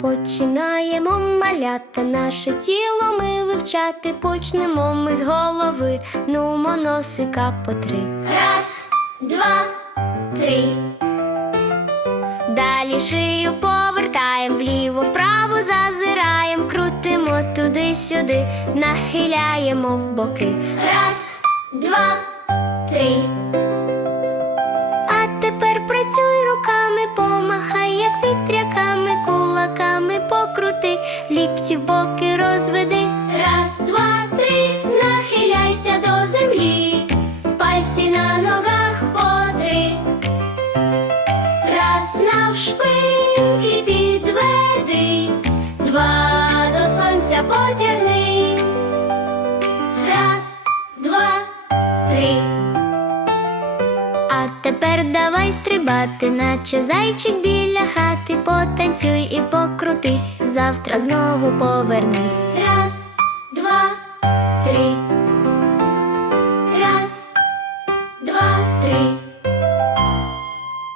Починаємо малята наше тіло ми вивчати почнемо ми з голови. Нумо носика по три. Раз, два, три. Далі шию повертаєм вліво, вправо зазираєм, крутимо туди-сюди, нахиляємо в боки. Раз, два, три. Покрути, лікті в боки розведи. Раз, два, три, нахиляйся до землі, пальці на ногах по три. Раз навшпиньки підведись, два до сонця потягнись. Раз, два, три. А тепер давай стрибати, наче зайчик біля хати, потанцюй і покрутись, завтра знову повернись. Раз, два.